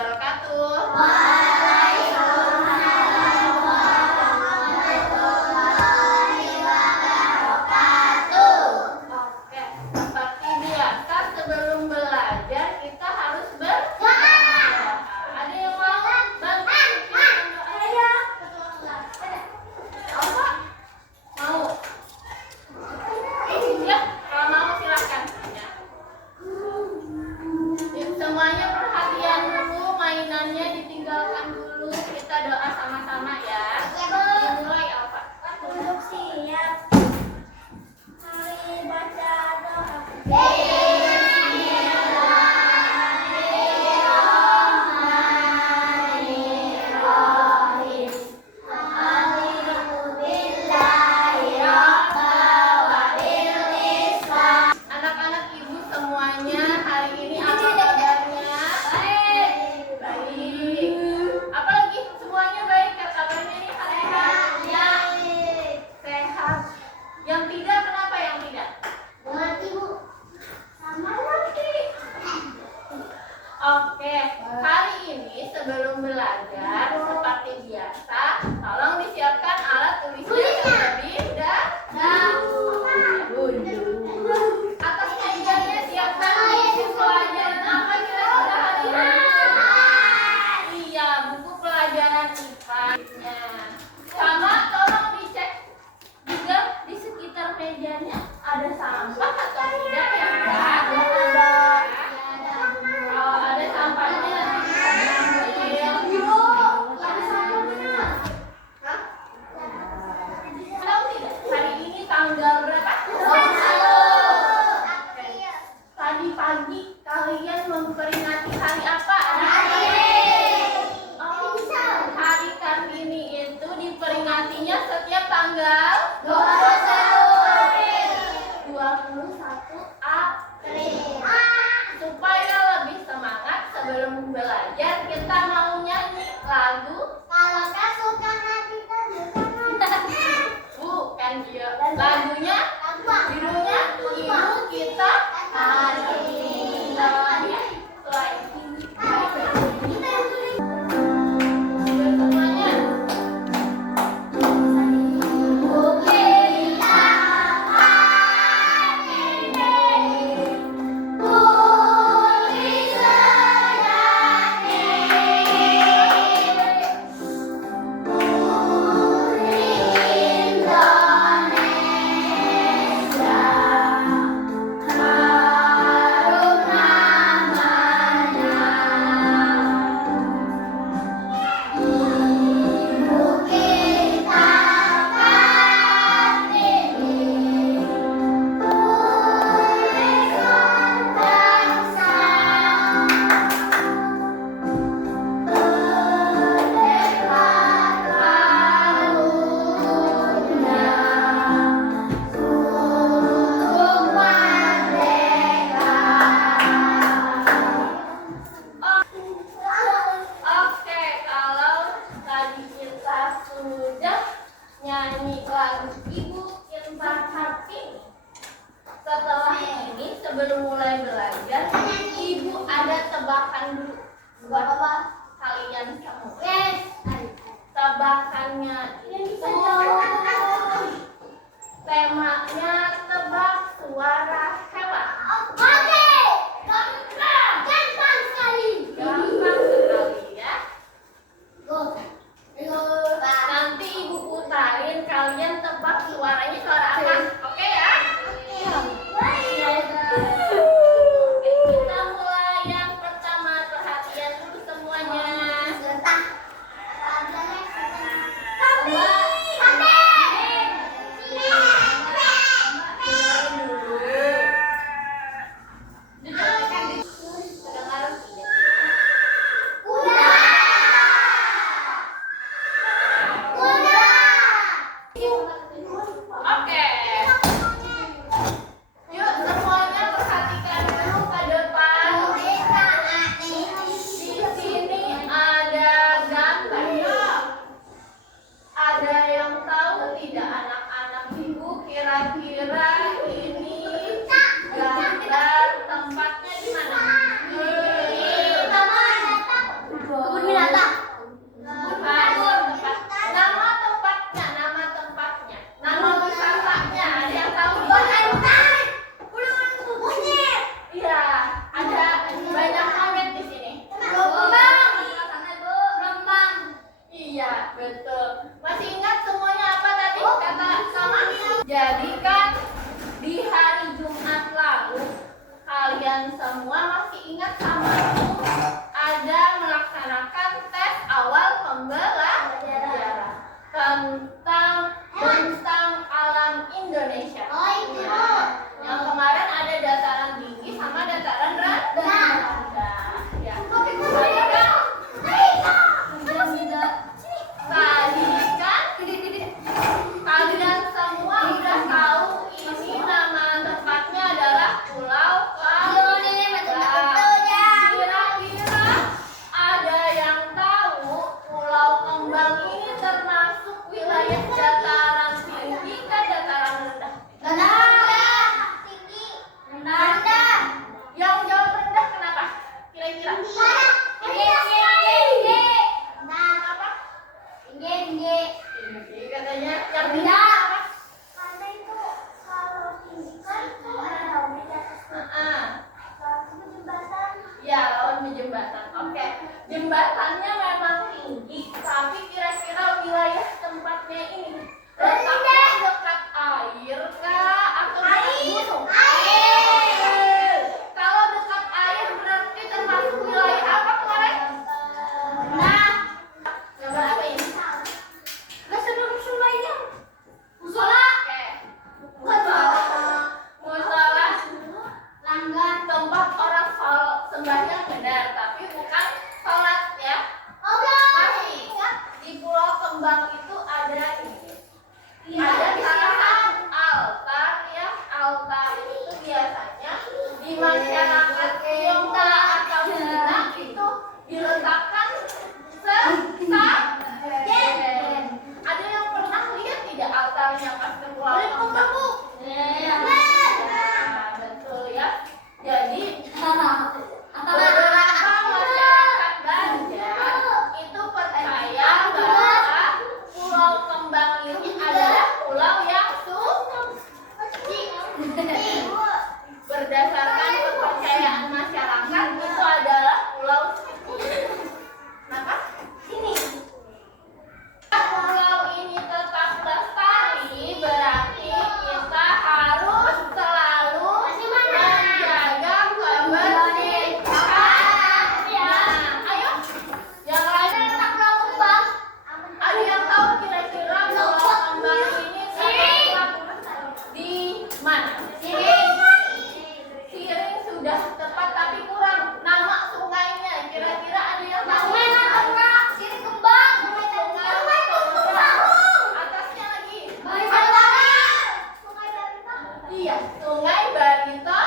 wabarakatuh. Waalaikumsalam warahmatullahi wabarakatuh. Oke, seperti biasa sebelum belajar kita harus berdoa. Ada yang mau bantu? Apa? Mau? Ya, kalau mau silahkan. Semuanya perhatian dulu, mainannya ditinggalkan dulu. Kita doa sama-sama ya. Dimulai Alfa. Duduk siap. Mari baca doa. Bismillahirrahmanirrahim. Alhamdulillahirobbilalamin. Anak-anak ibu semuanya hari ini apa kabarnya? Baik. Apa lagi? Semuanya baik ya kabarnya nih hari ini? Sehat. Yang tidak kenapa yang tidak? Sama lagi. Oke, hari ini sebelum belajar seperti biasa, tolong disiapkan alat tulisnya terlebih dahulu. Atas mejanya siapkan buku pelajaran apa kira-kira hari ini? Iya, buku pelajaran IPA-nya. Sama tolong dicek juga di sekitar mejanya ada sampah atau tidak ya? Kalau ada sampahnya nanti bisa diambil. Hah? Tahu tidak? Hari ini tanggal berapa? Tadi pagi kalian memperingati hari apa? Oh, hari Kartini itu diperingatinya setiap tanggal 21 April. Supaya lebih semangat sebelum belajar, kita mau nyanyi lagu. Bukan dia. Lagunya judulnya Ibu Kita Hari Ini. Namanya setelah ini. Semuanya. Oke, kalau tadi kita sudah nyanyi lagu Ibu Kita Kartini. Setelah ini sebelum mulai belajar, Ibu ada tebakan dulu buat kalian semua. Tebakannya itu temanya tebak suara hewan. Gampang sekali ya. Nanti Ibu putarin, kalian tebak suaranya suara apa? Oke ya? Oke, kita mulai yang pertama. Perhatian dulu semuanya. kalian semua masih ingat sama aku ada melaksanakan tes awal pembelajaran tentang bentang alam Indonesia. Oh, itu. Yang kemarin ada dataran tinggi sama dataran rendah. Ya. Tadi kan kalian semua udah tahu ini nama tempatnya adalah Pulau Kembang. Kira-kira ada yang tahu Pulau Kembang ini termasuk wilayah dataran tinggi ke dataran rendah? Yang jauh rendah kenapa? Kira-kira? Kenapa? Tinggi katanya. Yang rendah apa? Karena itu kalau tinggi kan ada di atas jembatan. Ya, lawan jembatan. Oke. Jembatannya memang tinggi, tapi kira-kira wilayah tempatnya ini letaknya dekat air kah atau dekat gunung? Air. Kalau dekat air berarti termasuk wilayah apa kemarin? Nah, gambar apa ini? Musola. Oke. Musola. Tempat orang sembahyang benar, tapi bukan sholat ya. Masih ingat di Pulau Kembang itu ada ini. Ada salah satu altar ya. Altar itu biasanya di masyarakat Tionghoa atau Cina itu diletakkan sesajen. Ada yang pernah lihat tidak altarnya pas ke Pulau Kembang? Nah, betul ya. Jadi beberapa masyarakat Banjar itu percaya bahwa Pulau Kembang ini adalah pulau yang suci. Berdasarkan kepercayaan masyarakat itu adalah pulau suci. Kenapa? Sini. Pulau ini tetap lestari berarti kita harus selalu menjaga kebersihan. Nah, ayo yang lain tentang Pulau Kembang. Ada yang tahu kira-kira Pulau Kembang ini terletak di mana? Siring sudah tepat tapi kurang. Nama sungainya kira-kira ada yang tahu? Sini kembang. Atasnya lagi. Sungai Barito. Iya, Sungai Barito.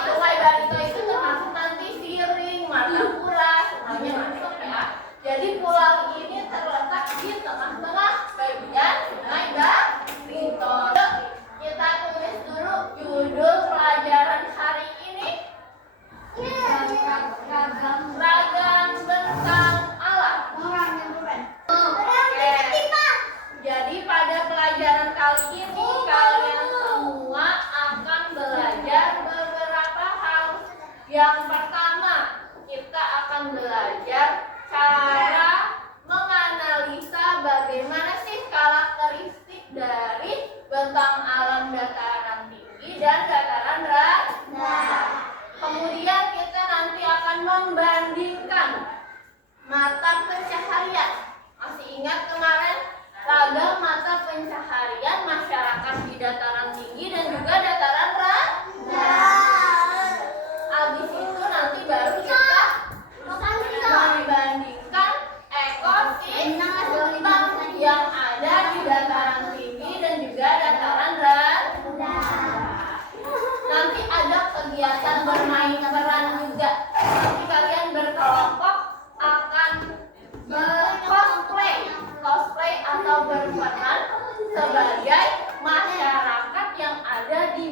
Sungai Barito itu termasuk nanti Siring, Martapura, sungainya masuk ya. Jadi pulau ini terletak di tengah-tengah bagian Sungai Barito. Yuk, kita tulis dulu judul pelajaran hari ini. Ragam bentang alam. Jadi pada pelajaran kali ini kalian semua akan belajar beberapa hal. Yang pertama, kita akan belajar cara menganalisa bagaimana sih karakteristik dari bentang alam dataran tinggi dan dataran rendah. Kemudian kita nanti akan membandingkan mata pencaharian. Masih ingat kemarin ragam mata pencaharian masyarakat di dataran tinggi dan juga dataran rendah. Habis itu nanti baru kita membandingkan ekosistem yang ada di dataran tinggi dan juga dataran rendah. Nanti ada kegiatan bermain peran juga. Nanti kalian berkelompok akan cosplay atau berperan sebagai masyarakat yang ada di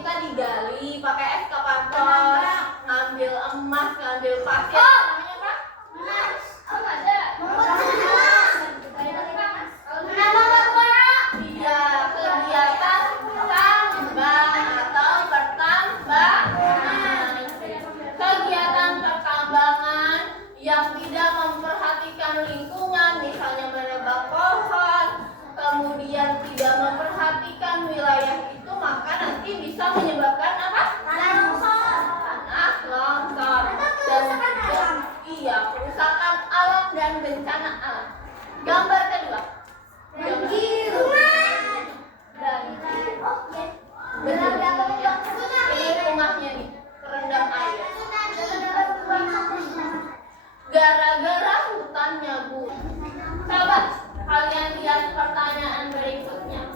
kita digali pakai eskavator, ngambil emas, ngambil pasir. Namanya apa? Oh, ada. Iya, kegiatan tambang atau pertambangan. Kegiatan pertambangan yang tidak memperhatikan lingkungan, misalnya menebang pohon, kemudian tidak memperhatikan wilayah itu, maka nanti bisa menyebabkan apa? Tanah longsor. Dan juga, iya, kerusakan alam dan bencana alam. Gambar kedua. Ini rumahnya nih, terendam air. Gara-gara hutannya, Bu. Coba kalian lihat pertanyaan berikutnya.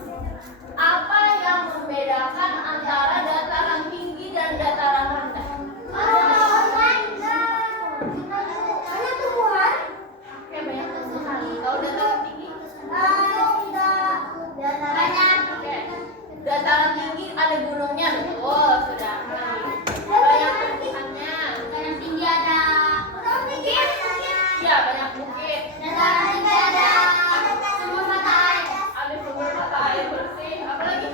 Apa yang membedakan antara dataran tinggi dan dataran rendah? Oke, banyak tumbuhan. Kalau dataran tinggi? Oke. Dataran tinggi ada gunungnya, betul, sudah. Banyak tumbuhannya. Iya, banyak bukit. Ada sumber mata air bersih. Apalagi?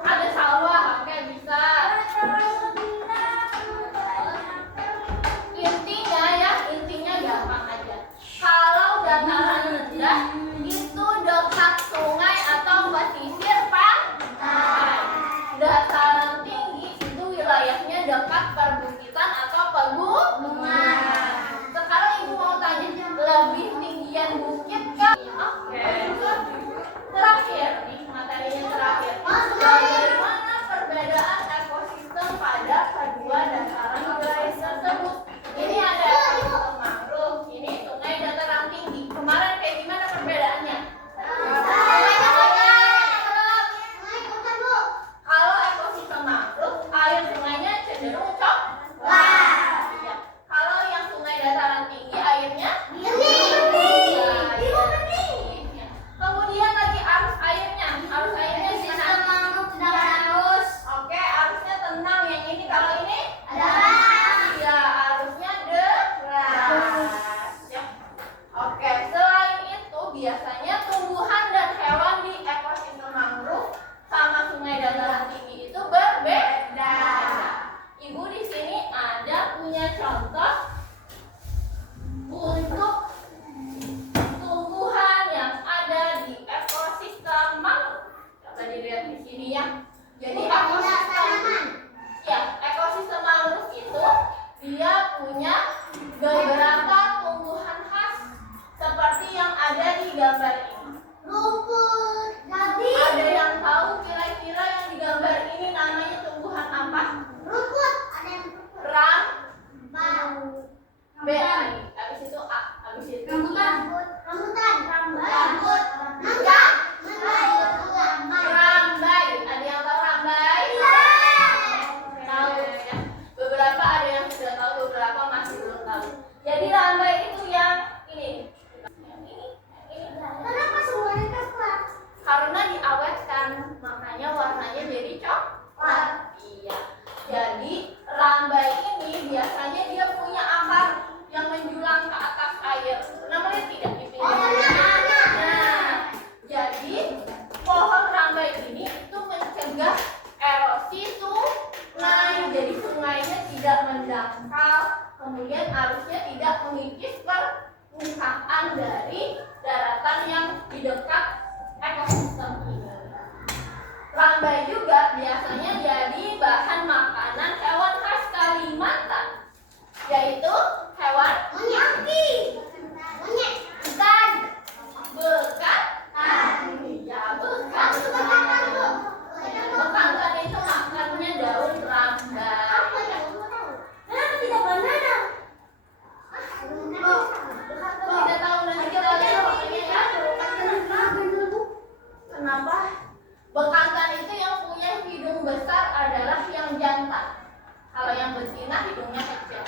Ada sawah. Oke, bisa. Intinya gampang aja. Kalau dataran rendah itu dekat sungai atau pesisir pantai. Dataran tinggi itu wilayahnya dekat perbukitan atau pegunungan. Sekarang ibu mau tanya, lebih tinggian bukit kah? Oke. Terakhir nih, materinya terakhir. Bagaimana perbedaan ekosistem pada kedua dataran wilayah tersebut? Ini ada ekosistem mangrove, ini sungai dataran tinggi. Kemarin kayak gimana perbedaannya? Kalau ekosistem mangrove, air sungainya cenderung coklat. Iya. Kalau yang sungai dataran tinggi, airnya kemudian lagi arus airnya di mana? Oke, arusnya tenang. Yang ini, kalau ini iya, arusnya deras. Ya. Oke, selain itu biasanya tumbuhan dan hewan di ekosistem mangrove sama sungai dataran tinggi itu berbeda. Ibu di sini ada punya contoh untuk tumbuhan yang ada di ekosistem mangrove. Coba dilihat di sini ya. Jadi ekosistem mangrove itu dia punya beberapa tumbuhan khas seperti yang ada di gambar ini. Ada yang tahu kira-kira yang di gambar ini namanya tumbuhan apa? B lagi. Habis itu A. Habis itu rambai. Ada yang tahu rambai? Tahu ya. Beberapa ada yang sudah tahu, beberapa masih belum tahu. Jadi rambai itu yang ini. Karena diawetkan, makanya warnanya jadi coklat. Iya. Jadi rambai ini biasanya dia punya akar yang menjulang ke atas air. Pernah melihat tidak di pinggir? Nah, jadi pohon rambai ini itu mencegah erosi sungai. Jadi sungainya tidak mendangkal, kemudian arusnya tidak mengikis permukaan dari daratan yang di dekat ekosistem ini. Rambai juga biasanya jadi bahan makanan hewan khas Kalimantan, yaitu hewan bekantan. Ya, bekantan. Bekantan itu makannya daun rambai. Tidak tahu, nanti kita lihat pokoknya ya. Kenapa? Bekantan itu yang punya hidung besar adalah yang jantan. Kalau yang betina hidungnya kecil.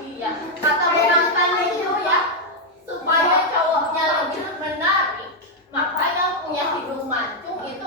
Iya, kata bekantan itu ya, supaya cowoknya lebih menarik, maka yang punya hidung mancung itu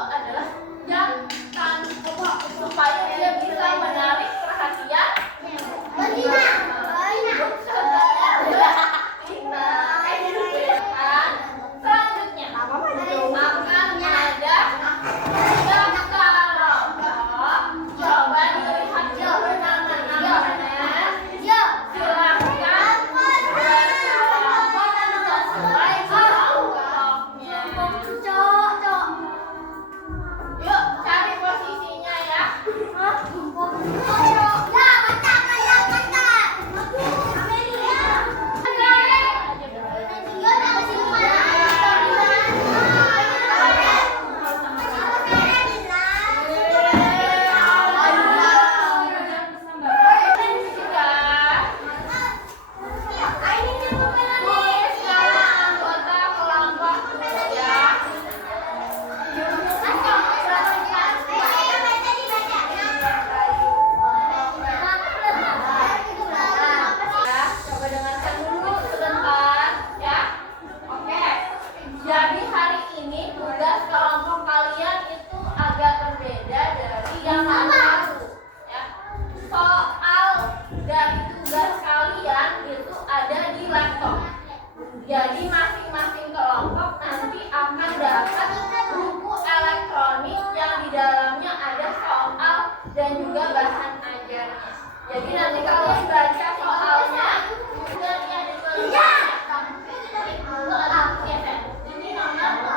kalian baca soalnya. Dan ini ada tulisan. Klik dulu atau geser. Ini nomor.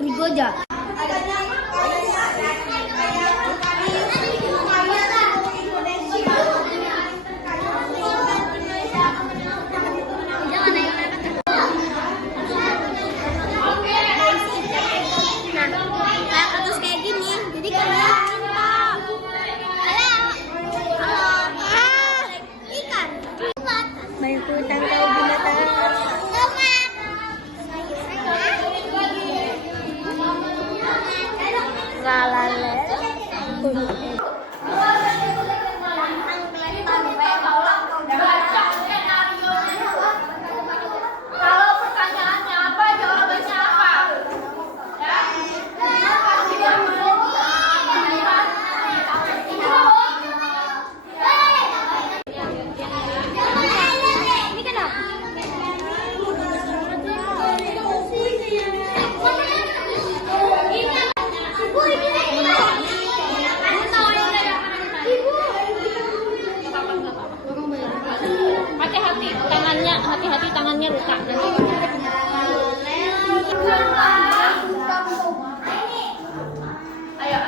Rigoja. Keluarga itu mana? Kita tolong baca skenario-nya. Kalau pertanyaannya apa, jawabannya apa? Ya. Kasih dahulu. Ini kenapa? Hati-hati tangannya rusak nanti. Ayo.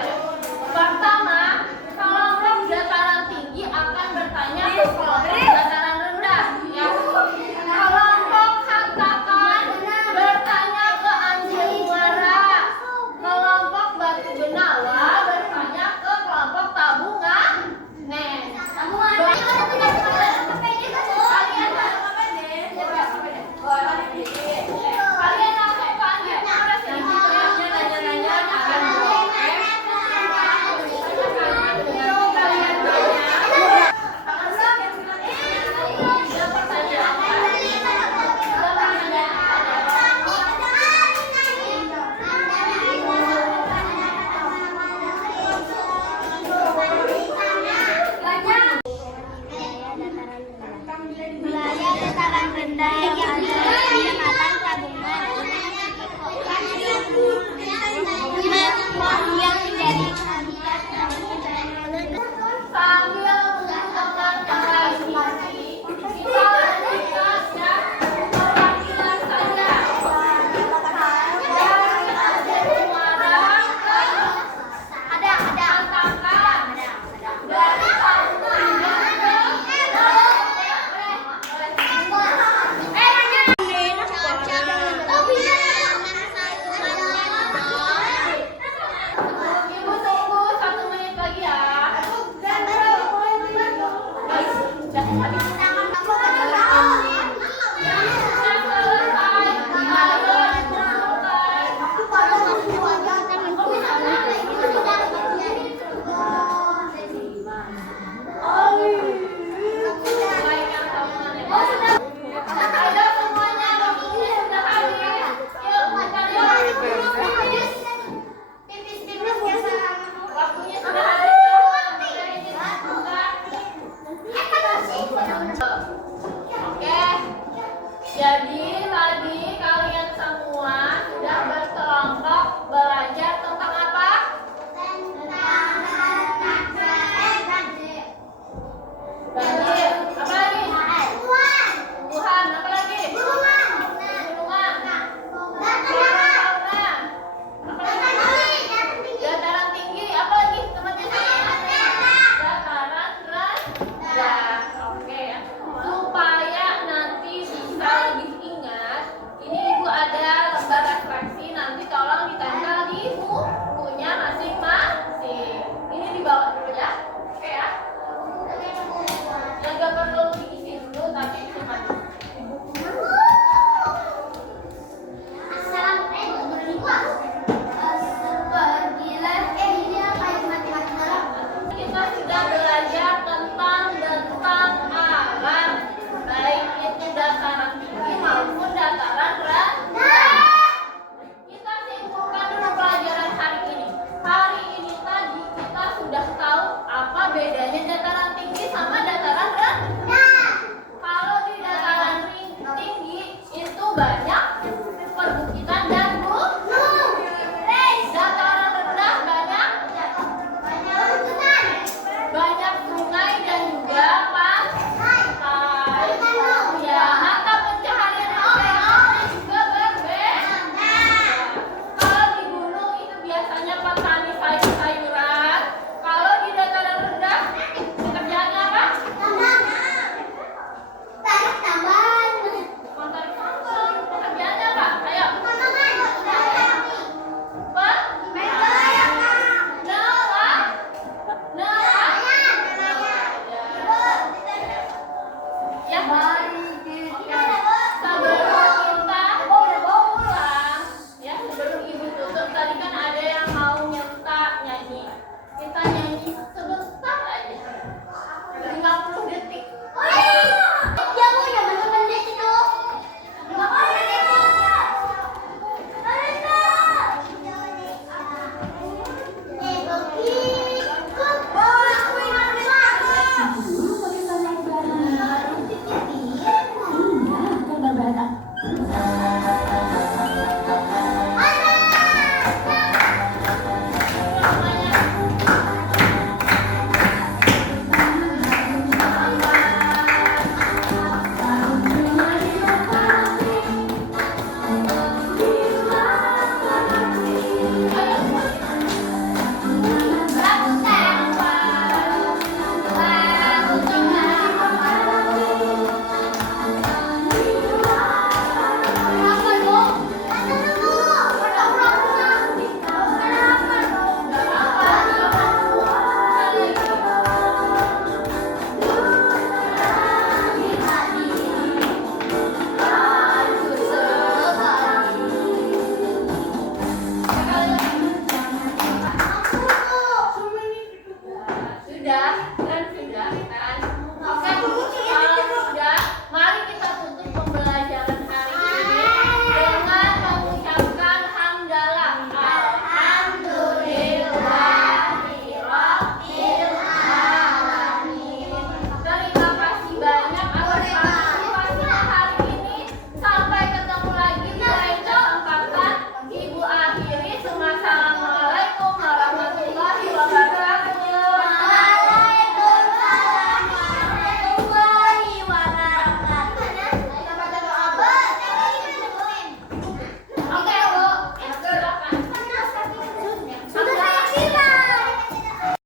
Pertama, kelompok dataran tinggi akan bertanya ke kelompok dataran rendah. Ya. Kelompok Hantakan bertanya ke Anjing Muara. Kelompok Batu Benawa bertanya ke kelompok Tabungan. Kalian langsung panggil terus ya. Nanya-nanya Wilayah dataran rendah yang ada di Kecamatan Tabungan yang menjadi sambil mengucapkan para siswi, kita lanjutkan ya perwakilan saja. Dari Anjing Muara ke Hantakan. Dari Tabungan ke Ibu tunggu 1 menit lagi ya. Ayo semuanya, waktunya sudah habis. Yuk, waktunya sudah habis. Oke, jadi tadi kalian semua sudah berkelompok belajar tentang apa? Banjir. Apa lagi? Tumbuhan. Apa lagi? Gunungan. Fauna. Apa lagi? Dataran tinggi. Apa lagi? Temannya dataran rendah. Oke ya. Supaya nanti bisa lebih ingat, ini ibu ada lembar refleksi, nanti tolong ditempel di bukunya masing-masing. Ini dibawa dulu ya. Oke ya. Yang gak perlu diisi dulu tapi cuma kita sudah belajar tentang alam, baik itu dataran tinggi maupun dataran rendah. Kita simpulkan dulu pelajaran hari ini. Hari ini tadi kita sudah tahu apa bedanya dataran tinggi sama dataran rendah. Kalau di dataran tinggi itu banyak